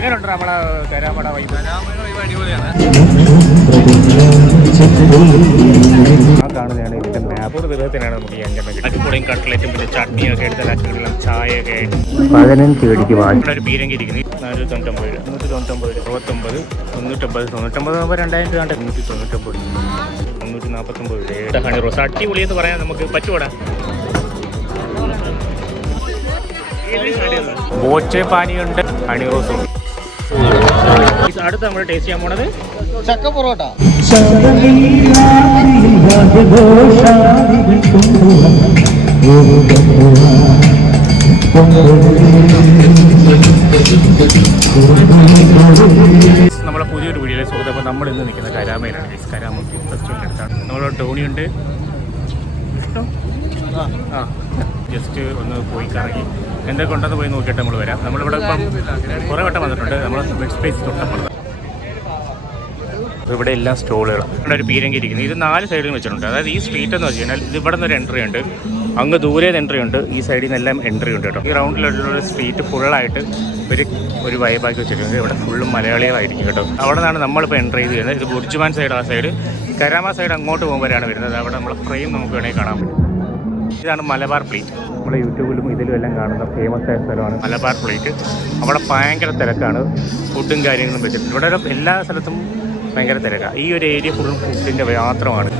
എങ്ങനെയുണ്ട് നമ്മളെ കരാമട വൈബ് ആ കാണുന്നതാണ് ഇതിന്റെ മാപ്പ് വിധത്തിനാണ് നമുക്ക് ഈ അഞ്ചെണ്ണം അടിപൊളിയും കട്ട്ലറ്റും പിന്നെ ചട്നിയും ഒക്കെ എടുത്ത അടിപൊളിയും ചായയൊക്കെ പതിനഞ്ച് പേടിക്ക് ഒരു പീരങ്കി ഇരിക്കുന്നത് നാനൂറ്റി തൊണ്ണൂറ്റൊമ്പത് രൂപ മുന്നൂറ്റി തൊണ്ണൂറ്റൊമ്പത് രൂപ അറുപത്തൊമ്പത് തൊണ്ണൂറ്റൊമ്പത് തൊണ്ണൂറ്റൊമ്പത് ആകുമ്പോൾ രണ്ടായിരം രൂപ മുന്നൂറ്റി തൊണ്ണൂറ്റൊമ്പത് മുന്നൂറ്റി നാൽപ്പത്തൊമ്പത് രൂപ ഹണി റോസ് അടിപൊളി എന്ന് പറയാൻ നമുക്ക് പറ്റുകൂടാ ബോച്ചെ പാനിയുണ്ട്. ഹണി റോസും ഉണ്ട് അടുത്ത് നമ്മൾ ടേസ്റ്റ് ചെയ്യാൻ പോണത് ചക്ക പൊറോട്ട. നമ്മളെ പുതിയൊരു വീഡിയോയിലെ സുഹൃത്ത് അപ്പോൾ നമ്മൾ ഇന്ന് നിൽക്കുന്ന കരാമയിലാണ്. ഗൈസ് കരാമ ഫെസ്റ്റിവലിന്റെ അടുത്താണ്. നമ്മളെ ടോണിയുണ്ട് ആ. ജസ്റ്റ് ഒന്ന് പോയി കറങ്ങി. എന്തൊക്കെ ഉണ്ടെന്ന് പോയി നോക്കിയിട്ട് നമ്മൾ വരാം. നമ്മളിവിടെ ഇപ്പം കുറേ വട്ടം വന്നിട്ടുണ്ട്. നമ്മൾ സ്പേസ് തൊട്ടപ്പുറത്ത്. ഇവിടെ എല്ലാ സ്റ്റോളുകളും. ഇവിടെ ഒരു പീരങ്കി ഇരിക്കുന്നത് ഇത് നാല് സൈഡിലും വെച്ചിട്ടുണ്ട്. അതായത് ഈ സ്ട്രീറ്റ് എന്ന് വെച്ച് കഴിഞ്ഞാൽ ഇത് ഇവിടെ നിന്നൊരു എൻട്രി ഉണ്ട്. അങ്ങ് ദൂരെ എൻട്രി ഉണ്ട്. ഈ സൈഡിൽ നിന്നെല്ലാം എൻട്രി ഉണ്ട് കേട്ടോ. ഈ റൗണ്ടിലുള്ള സ്ട്രീറ്റ് ഫുള്ളായിട്ട് ഒരു ഒരു വൈബാക്കി വെച്ചിട്ടുണ്ട് ഇവിടെ ഫുള്ളും മലയാളികളായിരിക്കും കേട്ടോ. അവിടെ നിന്നാണ് നമ്മളിപ്പോൾ എൻട്രി ചെയ്ത് വരുന്നത്. ഇത് ബുർജുമാൻ സൈഡ് ആ സൈഡ് കരാമ സൈഡ് അങ്ങോട്ട് പോകുമ്പോഴാണ് വരുന്നത്. അവിടെ നമ്മൾ ഫ്രെയിം നമുക്ക് വേണമെങ്കിൽ കാണാൻ പറ്റും. ഇതാണ് മലബാർ പ്ലേറ്റ് നമ്മുടെ യൂട്യൂബിലും ഇതിലും എല്ലാം കാണുന്ന ഫേമസ് ആയ സ്ഥലമാണ്. മലബാർ പ്ലേറ്റ് അവിടെ ഭയങ്കര തിരക്കാണ്. ഫുഡും കാര്യങ്ങളും വെച്ചിട്ടുണ്ട്. ഇവിടെ എല്ലാ സ്ഥലത്തും ഭയങ്കര തിരക്കാണ് ഈ ഒരു ഏരിയ ഫുള്ളും ഫുഡിന്റെ മാത്രമാണ്.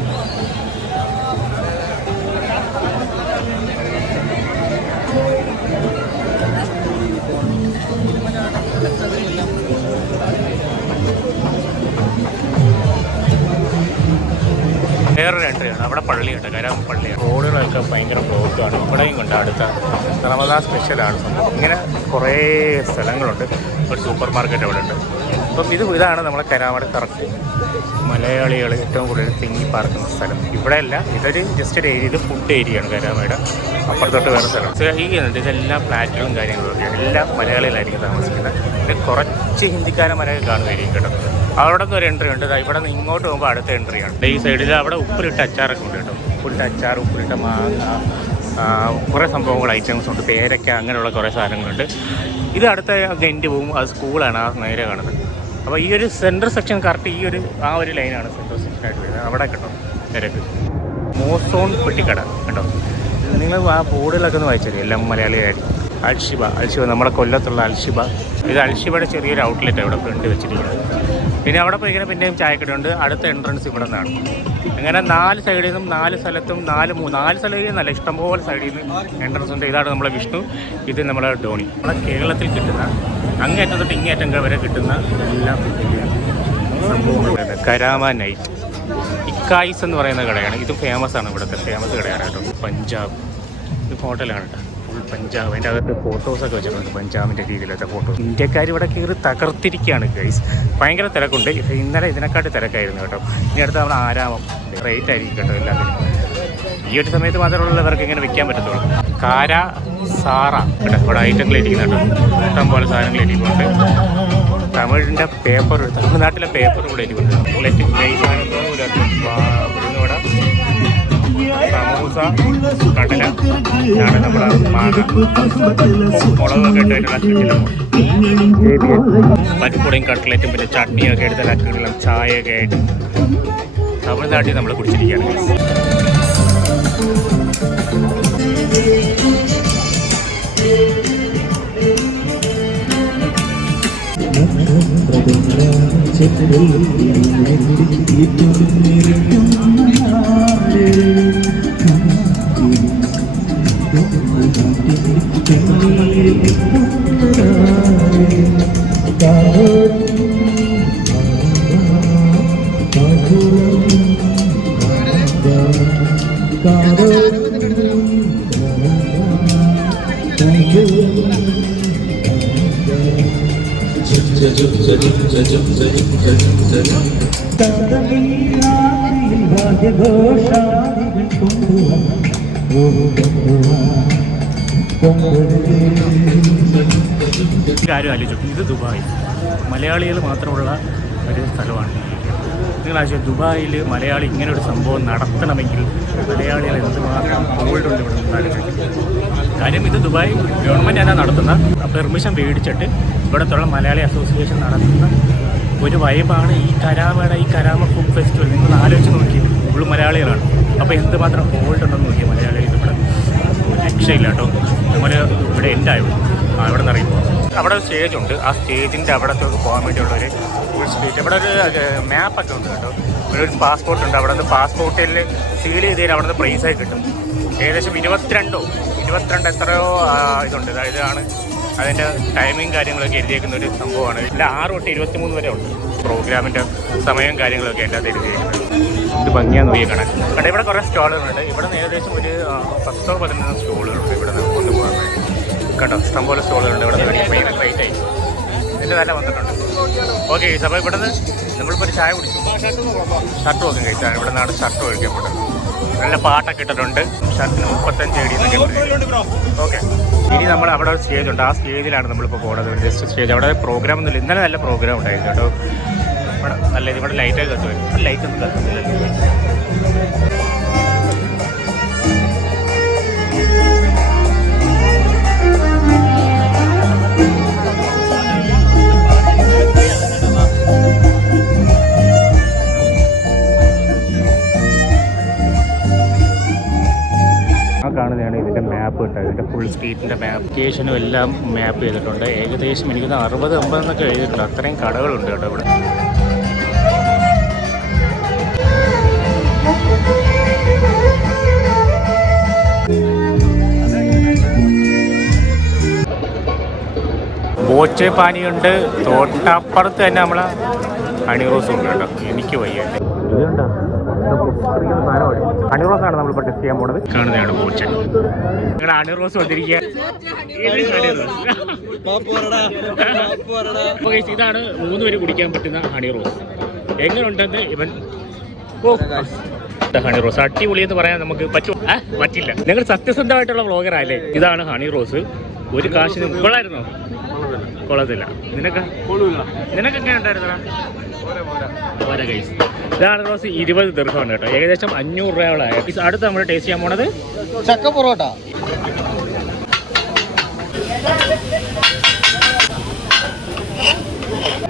അവിടെ പള്ളിയുണ്ട് കരാമ പള്ളിയാണ്. റോഡുകളൊക്കെ ഭയങ്കര ബ്ലോക്കാണ്. ഇവിടെയും കൊണ്ട് അടുത്ത റമദാ സ്പെഷ്യലാണ് ഇങ്ങനെ കുറേ സ്ഥലങ്ങളുണ്ട്. ഒരു സൂപ്പർ മാർക്കറ്റ് അവിടെ ഉണ്ട് അപ്പം ഇത് ഇതാണ് നമ്മളെ കരാമട കറക്റ്റ്. മലയാളികൾ ഏറ്റവും കൂടുതൽ തിങ്ങി പാർക്കുന്ന സ്ഥലം. ഇവിടെയല്ല ഇതൊരു ജസ്റ്റ് ഒരു ഏരിയ ഇത് ഫുഡ് ആണ് കരാമയുടെ അപ്പുറത്തോട്ട് വേറെ സ്ഥലം. ഈ ഇതെല്ലാം ഫ്ലാറ്റുകളും കാര്യങ്ങളും എല്ലാം മലയാളികളായിരിക്കും താമസിക്കുന്നത്. പിന്നെ കുറച്ച് ഹിന്ദിക്കാരന്മാരൊക്കെ കാണുമായിരിക്കും കേട്ടോ. അവിടെ നിന്ന് ഒരു എൻട്രി ഉണ്ട്. ഇവിടെ നിന്ന് ഇങ്ങോട്ട് പോകുമ്പോൾ അടുത്ത എൻട്രിയാണ് ഈ സൈഡിൽ അവിടെ ഉപ്പിലിട്ട അച്ചാറൊക്കെ ഉണ്ട് കേട്ടോ. ഉപ്പിലിട്ട അച്ചാർ ഉപ്പിലിട്ട മാങ്ങ കുറേ സംഭവങ്ങൾ ഐറ്റംസ് ഉണ്ട്. പേരക്ക അങ്ങനെയുള്ള കുറേ സാധനങ്ങളുണ്ട്. ഇത് അടുത്ത ഗെന്റ് പോകും അത് സ്കൂളാണ് ആ നേരെ കാണുന്നത്. അപ്പോൾ ഈ ഒരു സെൻട്രൽ സെക്ഷൻ കറക്റ്റ് ഈ ഒരു ആ ഒരു ലൈനാണ് സെൻട്രൽ സെക്ഷനായിട്ട് വരുന്നത്. അവിടെ കേട്ടോ തിരക്ക് മോസോൺ പെട്ടിക്കട കേട്ടോ. നിങ്ങൾ ആ ബോർഡിലൊക്കെ ഒന്ന് വായിച്ചത് എല്ലാം മലയാളിയായിരിക്കും അൽഷിബ അൽഷിബ നമ്മുടെ കൊല്ലത്തുള്ള അൽഷിബ. ഇത് അൽഷിബയുടെ ചെറിയൊരു ഔട്ട്ലെറ്റ് അവിടെ ഫ്രണ്ട് വെച്ചിരിക്കുന്നത്. പിന്നെ അവിടെ പോയി കഴിഞ്ഞാൽ പിന്നെയും ചായക്കടയുണ്ട്. അടുത്ത എൻട്രൻസ് ഇവിടെ നിന്നാണ്. അങ്ങനെ നാല് സൈഡിൽ നിന്നും നാല് സ്ഥലത്തും നാല് മൂന്ന് നാല് സ്ഥലത്തിൽ നിന്നല്ല ഇഷ്ടംപോലെ സൈഡിൽ നിന്ന് എൻട്രൻസ് ഉണ്ട്. ഇതാണ് നമ്മളെ വിഷ്ണു. ഇത് നമ്മളെ ഡോണി നമ്മുടെ കേരളത്തിൽ കിട്ടുന്ന അങ്ങേറ്റം തൊട്ട് ഇങ്ങേറ്റം വരെ കിട്ടുന്ന എല്ലാ സംഭവങ്ങളും കരാമ നൈറ്റ് ഇക്കായിസ് എന്ന് പറയുന്ന കടയാണ്. ഇത് ഫേമസ് ആണ് ഇവിടുത്തെ. ഫേമസ് കടയാണ് കേട്ടോ. പഞ്ചാബ്. ഇത് ഹോട്ടലാണ് കേട്ടോ. ഫുൾ പഞ്ചാബ്. അതിന്റെ അകത്ത് ഫോട്ടോസൊക്കെ വെച്ചിട്ടുണ്ട് പഞ്ചാബിന്റെ രീതിയിലത്തെ ഫോട്ടോ ഇന്ത്യക്കാർ ഇവിടെ കയറി തകർത്തിരിക്കുകയാണ് ഗൈസ് ഭയങ്കര തിരക്കുണ്ട്. ഇന്നലെ ഇതിനെക്കാട്ടി തിരക്കായിരുന്നു കേട്ടോ. ഇനി അടുത്ത് നമ്മൾ ആരാമം റേറ്റ് ആയിരിക്കും കേട്ടോ എല്ലാത്തിനും. ഈ ഒരു സമയത്ത് മാത്രമുള്ളവർക്ക് ഇങ്ങനെ വിൽക്കാൻ പറ്റത്തുള്ളൂ. കാര സാറ കേട്ടോ ഇവിടെ ഐറ്റങ്ങൾ ഇരിക്കുന്നുണ്ട്. ഇഷ്ടം പോലെ സാധനങ്ങൾ ഇരിക്കുന്നുണ്ട്. തമിഴിന്റെ പേപ്പർ തമിഴ്നാട്ടിലെ പേപ്പർ ഇവിടെ ഇരിക്കുന്നുണ്ട്. സമൂസ കടല ഇതാണ് നമ്മുടെ മാങ്ങ. മുളകൊക്കെ ഇട്ടിട്ടുള്ള കിട്ടിലും പരിപ്പുടയും കട്ട്ലറ്റും പിന്നെ ചട്നിയൊക്കെ ഒക്കെ എടുത്ത കിട്ടിലും ചായയൊക്കെ ആയിട്ട് തമിഴ്നാട്ടിൽ നമ്മൾ കുടിച്ചിരിക്കുകയാണ്. ഘോഷാദികൾ കൊണ്ടുവ ഓ കൊണ്ടുവാ കാര്യം ആലോചിച്ചു ഇത് ദുബായ്. മലയാളികൾ മാത്രമുള്ള ഒരു സ്ഥലമാണ്. നിങ്ങൾ ആലോചിച്ചു ദുബായിൽ മലയാളി ഇങ്ങനെ ഒരു സംഭവം നടത്തണമെങ്കിൽ മലയാളികൾ എന്തുമാത്രം ഗോൾഡ് ഉണ്ട് ഇവിടെ ആലോചിക്കും കാര്യം ഇത് ദുബായ് ഗവൺമെന്റ് തന്നെ നടത്തുന്ന പെർമിഷൻ മേടിച്ചിട്ട് ഇവിടത്തുള്ള മലയാളി അസോസിയേഷൻ നടത്തുന്ന ഒരു വൈബാണ് ഈ കരാമയുടെ ഈ കരാമ ഫുഡ് ഫെസ്റ്റിവൽ നിങ്ങൾ ആലോചിച്ച് നോക്കി. ഉള്ളു മലയാളികളാണ്. അപ്പോൾ എന്തുമാത്രം ഉണ്ടെന്ന് നോക്കിയാൽ ഒരു രക്ഷയില്ല കേട്ടോ നമ്മൾ ഇവിടെ എൻഡായി ആ ഇവിടെ നിന്ന് അറിയുമ്പോൾ അവിടെ ഒരു സ്റ്റേജ് ഉണ്ട്. ആ സ്റ്റേജിന്റെ അവിടത്തേക്ക് പോകാൻ വേണ്ടിയുള്ള ഒരു ഒരു സ്ട്രീറ്റ് ഇവിടെ ഒരു മാപ്പൊക്കെ ഉണ്ട് കേട്ടോ. ഇവിടെ ഒരു പാസ്പോർട്ട് ഉണ്ട്. അവിടെ നിന്ന് പാസ്പോർട്ടിൽ സീൽ ചെയ്താൽ അവിടെ നിന്ന് പ്രൈസായി കിട്ടും. ഏകദേശം ഇരുപത്തിരണ്ടോ? ഇരുപത്തിരണ്ട് എത്രയോ ഇതുണ്ട്. ഇതാണ് അതിന്റെ ടൈമിങ് കാര്യങ്ങളൊക്കെ എഴുതിയേക്കുന്ന ഒരു സംഭവമാണ്. ഇതിൽ ആറ് തൊട്ട് ഇരുപത്തിമൂന്ന് വരെ ഉണ്ട്. പ്രോഗ്രാമിന്റെ സമയവും കാര്യങ്ങളൊക്കെ എല്ലാം എഴുതിയേക്കുന്നത് ഇത് ഭംഗിയാന്ന് നോക്കി കാണാൻ. കണ്ട ഇവിടെ കുറേ സ്റ്റോളുകളുണ്ട്. ഇവിടെ ഏകദേശം ഒരു പത്തോ പതിനൊന്ന് സ്റ്റോളുകളുണ്ട് ഇവിടെ നിന്ന് കൊണ്ടുപോകാൻ വേണ്ടി. കണ്ടോ ഇഷ്ടംപോലെ സ്റ്റോളുകളുണ്ട് ഇവിടെ നിന്ന് റേറ്റ് ആയി. ഇതിന്റെ നല്ല വന്നിട്ടുണ്ട്. ഓക്കെ അപ്പോൾ ഇവിടെ നിന്ന് നമ്മളിപ്പോൾ ഒരു ചായ കുടിച്ചു. ഷർട്ട് നോക്കും കഴിച്ചാൽ ഇവിടെ നിന്നാണ് ഷർട്ട് ഒഴിക്കപ്പെട്ടത് പോട്ടത് നല്ല പാട്ടൊക്കെ ഇട്ടിട്ടുണ്ട്. ഷർട്ടിന് മുപ്പത്തഞ്ച് അടി ഓക്കെ ഇനി നമ്മൾ അവിടെ ഒരു സ്റ്റേജ് ഉണ്ട്. ആ സ്റ്റേജിലാണ് നമ്മളിപ്പോൾ പോകുന്നത് ജസ്റ്റ് സ്റ്റേജ്. അവിടെ പ്രോഗ്രാം ഒന്നുമില്ല. ഇന്നലെ നല്ല പ്രോഗ്രാം ഉണ്ടായിരുന്നു കേട്ടോ. ഇവിടെ നല്ല ഇവിടെ ലൈറ്റൊക്കെ കത്തുമായിരുന്നു ലൈറ്റ് ഒന്നും കത്തുന്നില്ല കാണുന്നതാണ് ഇതിന്റെ മാപ്പ് കേട്ടോ. ഇതിന്റെ ഫുൾ സ്ട്രീറ്റിന്റെ മാപ്പ് എല്ലാം മാപ്പ് ചെയ്തിട്ടുണ്ട്. ഏകദേശം എനിക്കൊന്ന് അറുപത് അമ്പത് എന്നൊക്കെ എഴുതിയിട്ടുണ്ട്. അത്രയും കടകളുണ്ട് കേട്ടോ ഇവിടെ. ബോച്ചെ പാനിയുണ്ട്. തോട്ടപ്പുറത്ത് തന്നെ നമ്മളെ ഹണിറോസ് ഉണ്ട് കേട്ടോ. എനിക്ക് വയ്യ. ഇതുണ്ടോ? ഹണിറോസ് ആണ് നമ്മളിപ്പോൾ ടെസ്റ്റ് ചെയ്യാൻ പോണത്? കാണുന്നതാണ് ബോച്ചെ നിങ്ങളുടെ ഹണിറോസ് വന്നിരിക്കുക. അപ്പോൾ guys, ഇതാണ് മൂന്ന് പേര് കുടിക്കാൻ പറ്റുന്ന ഹണി റോസ് എങ്ങനെയുണ്ടെന്ന് ഇവൻ ഓ ഹണി റോസ് അടിപൊളി എന്ന് പറയാൻ നമുക്ക് പറ്റൂ പറ്റില്ല. നിങ്ങൾ സത്യസന്ധമായിട്ടുള്ള വ്ളോഗർ അല്ലേ ഇതാണ് ഹണി റോസ് ഒരു കാശിന് കൊള്ളായിരുന്നോ? കൊള്ളത്തില്ല. നിനക്ക്? നിനക്ക് എങ്ങനെ ഉണ്ടായിരുന്നോ പോരാ ഗൈസ് ഇതാണ് റോസ് ഇരുപത് ദീർഘമാണ് കേട്ടോ. ഏകദേശം അഞ്ഞൂറ് രൂപയോളായ അടുത്ത് നമ്മൾ ടേസ്റ്റ് ചെയ്യാൻ പോണത് ചക്ക പൊറോട്ട.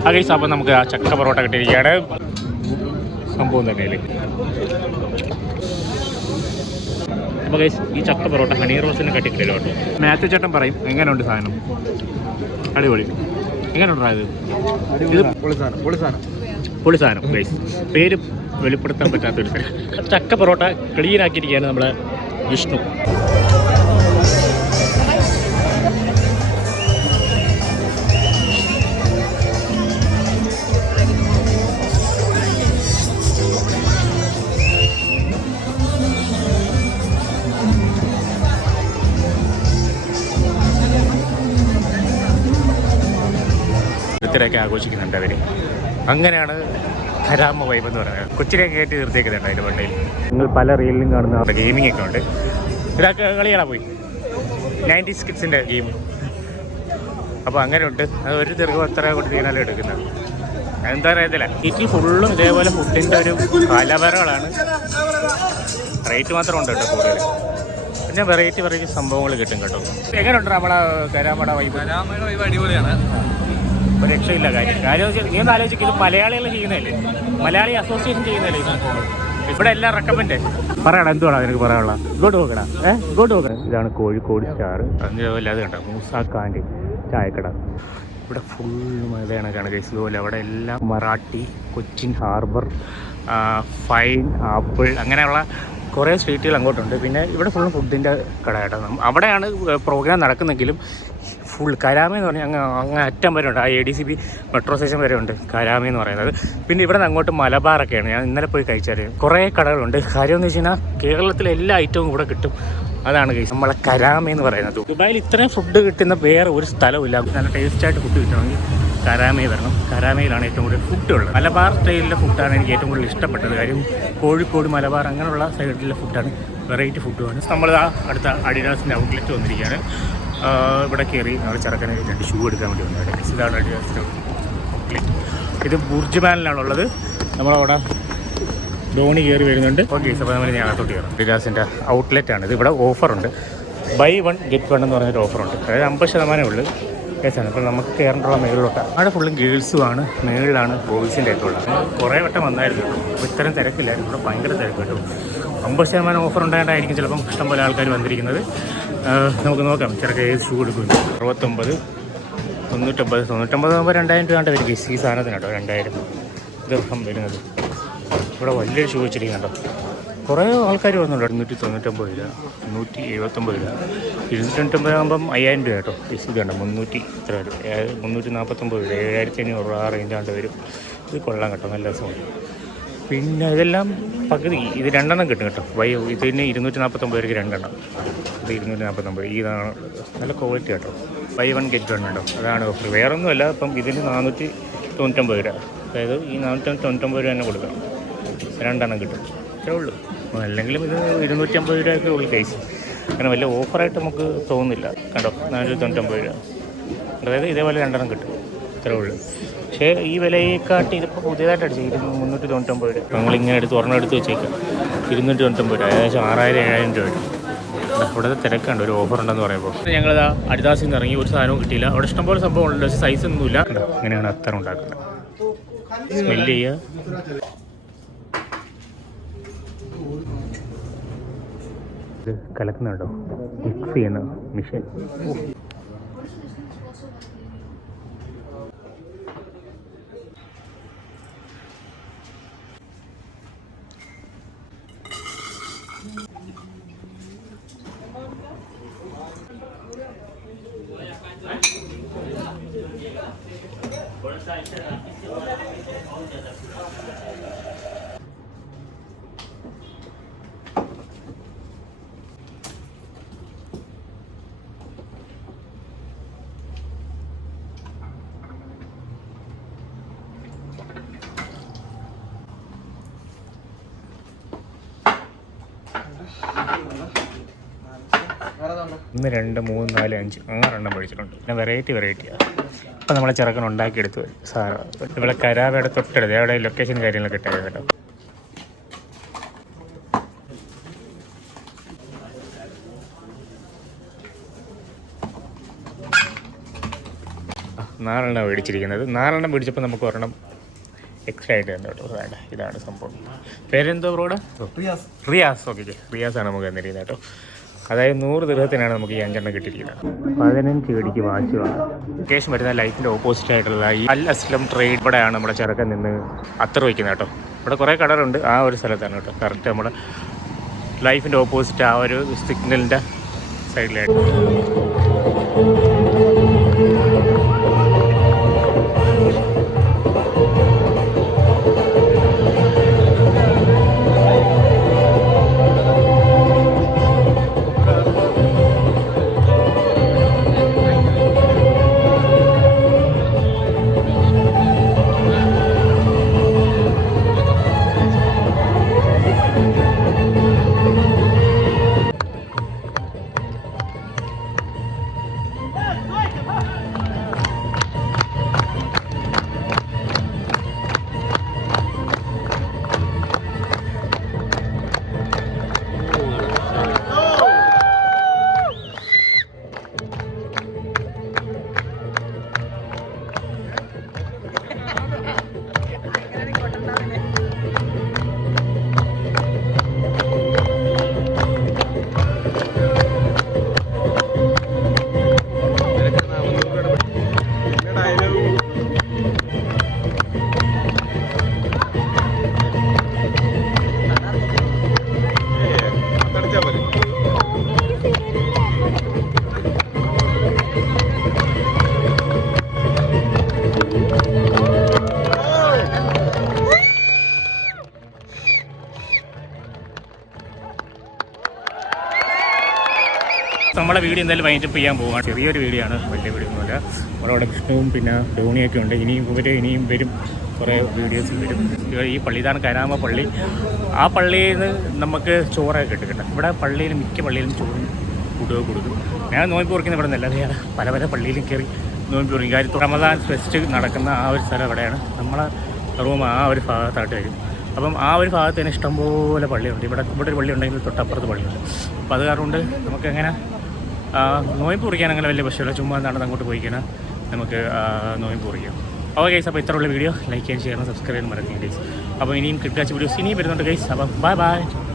ആ നമുക്ക് ആ ചക്ക പൊറോട്ട കിട്ടിയിരിക്കുകയാണ്. സംഭവം തന്നെയല്ലേ അപ്പോൾ ഗൈസ് ഈ ചക്ക പൊറോട്ട ഹണി റോസിനെ കട്ടിക്കില്ലല്ലോ കേട്ടോ. മാത്യു ചേട്ടൻ പറയും എങ്ങനെയുണ്ട് സാധനം? അടിപൊളി. എങ്ങനെയുണ്ടായത് ഇത്? പൊളി സാധനം ഗൈസ് പേര് വെളിപ്പെടുത്താൻ പറ്റാത്തൊരു ചക്ക പൊറോട്ട ക്ലീൻ ആക്കിയിരിക്കുകയാണ് നമ്മളെ വിഷ്ണു. ബർത്ത്ഡേയൊക്കെ ആഘോഷിക്കുന്നുണ്ട് അവർ അങ്ങനെയാണ് ഖരാമ വൈബ് എന്ന് പറയുന്നത്. കൊച്ചിനെ കയറ്റി നിർത്തിയേക്കുന്നുണ്ട് അതിന്റെ പണ്ടയിൽ നിങ്ങൾ പല റീലിലും കാണുന്ന ഗെയിമിംഗ് ഒക്കെ ഉണ്ട്. ഇതൊക്കെ കളികളാ പോയി. നയന്റി സ്കിപ്സിന്റെ ഗെയിം അപ്പോൾ അങ്ങനെ ഉണ്ട്. അത് ഒരു ദീർഘം എത്ര കൊണ്ട് കഴിഞ്ഞാലും എടുക്കുന്നത്. എന്താ അറിയത്തില്ല. വീട്ടിൽ ഫുള്ളും ഇതേപോലെ ഫുഡിന്റെ ഒരു കലവറകളാണ്. റേറ്റ് മാത്രം ഉണ്ട് കേട്ടോ കൂടുതൽ പിന്നെ വെറൈറ്റി വെറൈറ്റി സംഭവങ്ങൾ കിട്ടും കേട്ടോ. എങ്ങനെയുണ്ട് നമ്മളെ കരാമട വൈബ് കരാമയുടെ വൈബ് അടിപൊളിയാണ്. ഒരു രക്ഷയില്ല കാര്യം. കാര്യം വെച്ചാൽ നീ ഒന്ന് ആലോചിക്കും ഇത് മലയാളികൾ ചെയ്യുന്നതല്ലേ? മലയാളി അസോസിയേഷൻ ചെയ്യുന്നതല്ലേ ഈ ഇവിടെ എല്ലാം റെക്കമെൻഡ് പറയടാ എന്തുവാണ് നിനക്ക് പറയാനുള്ള ഇങ്ങോട്ട് നോക്കടാ. ഏ ഇങ്ങോട്ട് നോക്കടാ. ഇതാണ് കോഴിക്കോട് സ്റ്റാർ അതുപോലെ അത് കണ്ട? മൂസാക്കാന്റെ ചായക്കട. ഇവിടെ ഫുൾ മലയാണക്കാണ് കേസ് ഇതുപോലെ അവിടെ എല്ലാം Marathi Cochin harbour fine apple അങ്ങനെയുള്ള കുറേ സ്ട്രീറ്റുകൾ അങ്ങോട്ടുണ്ട്. പിന്നെ ഇവിടെ ഫുൾ ഫുഡിന്റെ കട കേട്ടോ. അവിടെയാണ് പ്രോഗ്രാം നടക്കുന്നെങ്കിലും ഫുൾ കരാമ എന്ന് പറഞ്ഞാൽ അങ്ങ് അങ്ങ് അറ്റം വരെ ഉണ്ട്. ആ A D C B metro station വരെ ഉണ്ട്. കരാമ എന്ന് പറയുന്നത്. പിന്നെ ഇവിടെ നിന്ന് അങ്ങോട്ട് മലബാറൊക്കെയാണ്. ഞാൻ ഇന്നലെ പോയി കഴിച്ചാൽ കുറേ കടകളുണ്ട്. കാര്യം എന്ന് വെച്ച് കഴിഞ്ഞാൽ കേരളത്തിലെ എല്ലാ ഐറ്റവും ഇവിടെ കിട്ടും. അതാണ് കഴിച്ചത് നമ്മളെ കരാമ എന്ന് പറയുന്നത്. ദുബായിൽ ഇത്രയും ഫുഡ് കിട്ടുന്ന വേറെ ഒരു സ്ഥലമില്ല നല്ല ടേസ്റ്റായിട്ട് ഫുഡ് കിട്ടണമെങ്കിൽ കരാമയിൽ വരണം. കരാമയിലാണ് ഏറ്റവും കൂടുതൽ ഫുഡ് ഉള്ളത്. മലബാർ സ്റ്റൈലിലെ ഫുഡാണ് എനിക്ക് ഏറ്റവും കൂടുതൽ ഇഷ്ടപ്പെട്ടത്. കാര്യം കോഴിക്കോട് മലബാർ അങ്ങനെയുള്ള സൈഡിലെ ഫുഡാണ് വെറൈറ്റി ഫുഡുമാണ് നമ്മൾ ആ അടുത്ത അഡിഡാസിന്റെ ഔട്ട്ലെറ്റ് വന്നിരിക്കുകയാണ്. ഇവിടെ കയറി ഞങ്ങൾ ചെറുക്കനെ രണ്ട് ഷൂ എടുക്കാൻ വേണ്ടി വന്നത് ഇതാണ് ഇത് ബുർജ് ഇത് ബുർജ്മാനിലാണുള്ളത് നമ്മളവിടെ ധോണി കയറി വരുന്നുണ്ട്. ഓക്കെ അപ്പോൾ നമ്മൾ ഞാൻ അകത്തോട്ട് കയറാം. ഡിലാസിന്റെ ഔട്ട്ലെറ്റ് ആണ് ഇത്. ഇവിടെ ഓഫറുണ്ട് ബൈ വൺ ഗെറ്റ് വൺ എന്ന് പറഞ്ഞൊരു ഓഫറുണ്ട് അതായത് അമ്പത് ശതമാനമേ ഉള്ളൂ. കേസാണ് അപ്പോൾ നമുക്ക് കയറേണ്ടുള്ള മേളിലോട്ടാണ് അവിടെ ഫുള്ളും ഗേൾസുമാണ് മേളിലാണ് ബോയ്സിന്റെ ഒക്കെ ഉള്ളത്. കുറേ വട്ടം വന്നായിരുന്നു. അപ്പോൾ തിരക്കില്ലായിരുന്നു. ഇവിടെ ഭയങ്കര തിരക്ക് അമ്പത് ശതമാനം ഓഫർ ഉണ്ടായിട്ടായിരിക്കും ചിലപ്പം ഇഷ്ടംപോലെ ആൾക്കാർ വന്നിരിക്കുന്നത്. നമുക്ക് നോക്കാം ചിലക്ക് ഏത് ഷൂ എടുക്കുന്നു അറുപത്തൊമ്പത് തൊണ്ണൂറ്റൊമ്പത് തൊണ്ണൂറ്റൊമ്പത് ആകുമ്പോൾ രണ്ടായിരം രൂപ കണ്ടത് വരും ഈ സാധനത്തിന് കേട്ടോ രണ്ടായിരം. ദീർഘം വരുന്നത്. ഇവിടെ വലിയൊരു ഷൂ വെച്ചിരിക്കുന്നുണ്ടോ കുറേ ആൾക്കാർ വന്നുണ്ട് ഇരുന്നൂറ്റി തൊണ്ണൂറ്റൊമ്പത് രൂപ നൂറ്റി എഴുപത്തൊമ്പത് രൂപ. ഇരുന്നൂറ്റി തൊണ്ണൂറ്റൊമ്പത് ആകുമ്പം അയ്യായിരം രൂപ കേട്ടോ ഇത് കണ്ടോ മുന്നൂറ്റി ഇത്ര ഏ- മുന്നൂറ്റി നാൽപ്പത്തൊമ്പത് രൂപ ഏഴായിരത്തി അഞ്ഞൂറ് രൂപ ആ റേഞ്ചാണ്ട് വരും. ഇത് കൊള്ളാം കേട്ടോ നല്ല രസമുണ്ട് പിന്നെ ഇതെല്ലാം പകുതി ഇത് രണ്ടെണ്ണം കിട്ടും കേട്ടോ. വൈ ഇതിന് ഇരുന്നൂറ്റി നാൽപ്പത്തൊമ്പത് രൂപയ്ക്ക് രണ്ടെണ്ണം. ഇത് ഇരുന്നൂറ്റി നാൽപ്പത്തൊമ്പത് ഇതാണ് നല്ല ക്വാളിറ്റി കേട്ടോ വൈ വൺ ഗെറ്റ് വൺ കേട്ടോ അതാണ് ഓഫർ വേറെ ഒന്നുമല്ല ഇപ്പം ഇതിന് നാനൂറ്റി തൊണ്ണൂറ്റൊമ്പത് രൂപ. അതായത് ഈ നാനൂറ്റി തൊണ്ണൂറ്റൊമ്പത് രൂപ തന്നെ കൊടുക്കാം. രണ്ടെണ്ണം കിട്ടും. അത്രേ ഉള്ളൂ. അല്ലെങ്കിലും ഇത് ഇരുന്നൂറ്റി അമ്പത് രൂപയൊക്കെ ഉള്ളു കേസ് അങ്ങനെ വലിയ ഓഫറായിട്ട് നമുക്ക് തോന്നുന്നില്ല. കണ്ടോ? നാനൂറ്റി തൊണ്ണൂറ്റൊമ്പത് രൂപ. അതായത് ഇതേപോലെ രണ്ടെണ്ണം കിട്ടും. അത്രേ ഉള്ളൂ. പക്ഷേ ഈ വിലയെക്കാട്ടി ഇതിപ്പോൾ പുതിയതായിട്ട് അടിച്ചു ഇരുന്നൂറ്റി തൊണ്ണൂറ്റൊമ്പത് രൂപ. നമ്മളിങ്ങനെ എടുത്ത് ഒരെണ്ണം എടുത്ത് വെച്ചേക്കാം. ഇരുന്നൂറ്റി തൊണ്ണൂറ്റൊമ്പത് രൂപ. ഏകദേശം ആറായിരം ഏഴായിരം രൂപ വരും. ഇവിടുത്തെ തിരക്കുണ്ട്. ഒരു ഓഫർ ഉണ്ടെന്ന് പറയുമ്പോൾ ഞങ്ങൾ അഡിദാസിൽ നിന്ന് ഇറങ്ങി ഒരു സാധനവും കിട്ടിയില്ല. അവിടെ ഇഷ്ടംപോലെ സംഭവം ഉണ്ട് പക്ഷേ സൈസ് ഒന്നുമില്ല അങ്ങനെയാണ് അത്തരം ഉണ്ടാക്കുന്നത്. സ്മെല്ല് ചെയ്യുക കലക്കുന്നുണ്ടോ? മിക്സ് ചെയ്യുന്ന മിഷൻ ഒന്ന് രണ്ട് മൂന്ന് നാല് അഞ്ച് ആറെണ്ണം പഠിച്ചിട്ടുണ്ട്. പിന്നെ വെറൈറ്റി വെറൈറ്റിയാണ് അപ്പം നമ്മളെ ചെറുക്കൻ ഉണ്ടാക്കിയെടുത്തു. സാധനം ഇവിടെ കരാവയുടെ തൊട്ടടുത്ത് അവിടെ ലൊക്കേഷൻ കാര്യങ്ങളൊക്കെ ഇട്ടായിരുന്നു കേട്ടോ നാലെണ്ണം മേടിച്ചിരിക്കുന്നത്. നാലെണ്ണം മേടിച്ചപ്പോൾ നമുക്ക് ഒരെണ്ണം എക്സ്ട്രാ ആയിട്ട് തന്നെ കേട്ടോ വേണ്ട ഇതാണ് സംഭവം. പേരെന്തോ റോഡ് റിയാസ്. റിയാസ്. ഓക്കെ റിയാസ് ആണ് നമുക്ക് തന്നിരിക്കുന്നത് കേട്ടോ. അതായത് നൂറ് ദൃഹത്തിനാണ് നമുക്ക് ഈ അഞ്ചെണ്ണം കിട്ടിയിരിക്കുന്നത്. പതിനഞ്ച് കടിക്ക് വാശിയാണ് ലൊക്കേഷൻ വരുന്ന ലൈഫിന്റെ ഓപ്പോസിറ്റ് ആയിട്ടുള്ള ഈ അൽ അസ്ലം ട്രേഡ് ഇവിടെയാണ് നമ്മുടെ ചെറുക്കൻ നിന്ന് അത്ര വയ്ക്കുന്നത് കേട്ടോ. ഇവിടെ കുറേ കടറുണ്ട് ആ ഒരു സ്ഥലത്താണ് കേട്ടോ. കറക്റ്റ് നമ്മുടെ ലൈഫിന്റെ ഓപ്പോസിറ്റ് ആ ഒരു സിഗ്നലിന്റെ സൈഡിലായിട്ട് നമ്മളെ വീഡിയോ എന്തായാലും വൈൻഡപ്പ് ചെയ്യാൻ പോവാണ് ചെറിയൊരു വീഡിയോ ആണ്. വലിയ വീഡിയോ ഒന്നുമില്ല. നമ്മളവിടെ കൃഷ്ണവും പിന്നെ ധോണിയൊക്കെ ഉണ്ട്. ഇനിയും ഇവർ ഇനിയും വരും. കുറേ വീഡിയോസ് വരും. ഈ പള്ളി ഇതാണ് കരാമ പള്ളി ആ പള്ളിയിൽ നിന്ന് നമുക്ക് ചോറൊക്കെ കിട്ടും ഇവിടെ പള്ളിയിൽ മിക്ക പള്ളിയിലും ചോറും കൂടുക കൊടുക്കും. ഞാൻ നോമ്പ് കുറിക്കുന്ന ഇവിടെ നിന്നല്ല. വേറെ പല പല പള്ളിയിലും കയറി നോമ്പ് കുറിക്കും കാര്യം റമദാൻ ഫെസ്റ്റ് നടക്കുന്ന ആ ഒരു സ്ഥലം എവിടെയാണ് നമ്മളെ റൂം ആ ഒരു ഭാഗത്തായിട്ട് വരും അപ്പം ആ ഒരു ഭാഗത്ത് തന്നെ ഇഷ്ടംപോലെ പള്ളിയുണ്ട് ഇവിടെ ഇവിടെ ഒരു പള്ളി ഉണ്ടെങ്കിൽ തൊട്ടപ്പുറത്ത് പള്ളിയുണ്ട്. അപ്പോൾ അത് കാരണം കൊണ്ട് നമുക്ക് എങ്ങനെ നോയമ്പ് കുറിക്കാൻ അങ്ങനെ വലിയ പ്രശ്നമില്ല. ചുമ്മാ നടന്ന് അങ്ങോട്ട് പോയിക്കണം. നമുക്ക് നോയിമ്പ് കുറിക്കാം. അപ്പോൾ ഗൈസ് അപ്പോൾ ഇത്രയുള്ള വീഡിയോ ലൈക്ക് ചെയ്യാൻ ചെയ്യണം സബ്സ്ക്രൈബ് ചെയ്യാൻ മറക്കും ഗൈസ് അപ്പോൾ ഇനിയും കിട്ടാച്ച വീഡിയോസ് ഇനിയും വരുന്നുണ്ട് ഗൈസ് അപ്പം ബൈ ബൈ